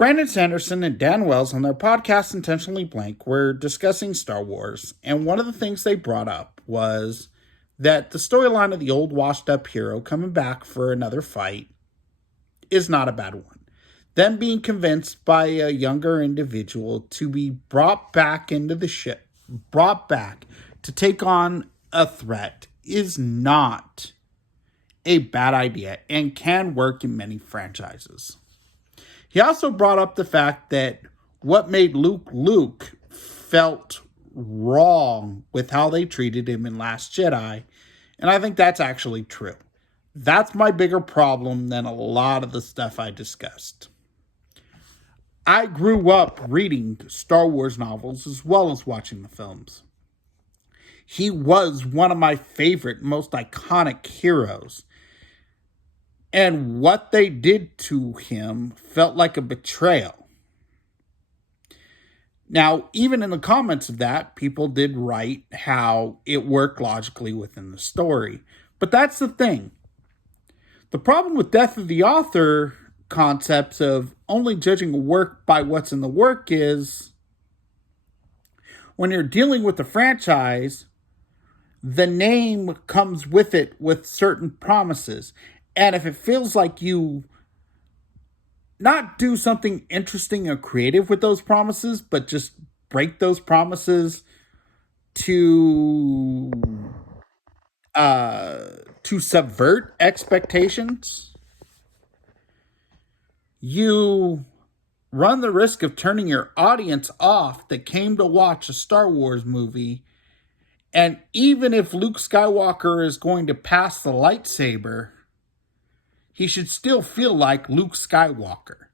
Brandon Sanderson and Dan Wells on their podcast Intentionally Blank were discussing Star Wars, and one of the things they brought up was that the storyline of the old washed up hero coming back for another fight is not a bad one. Them being convinced by a younger individual to be brought back into the ship, brought back to take on a threat is not a bad idea and can work in many franchises. He also brought up the fact that what made Luke felt wrong with how they treated him in Last Jedi, and I think that's actually true. That's my bigger problem than a lot of the stuff I discussed. I grew up reading Star Wars novels as well as watching the films. He was one of my favorite, most iconic heroes. And what they did to him felt like a betrayal. Now, even in the comments of that, people did write how it worked logically within the story. But that's the thing. The problem with Death of the Author concepts of only judging a work by what's in the work is when you're dealing with a franchise, the name comes with it with certain promises. And if it feels like you not do something interesting or creative with those promises, but just break those promises to subvert expectations, you run the risk of turning your audience off that came to watch a Star Wars movie. And even if Luke Skywalker is going to pass the lightsaber, he should still feel like Luke Skywalker.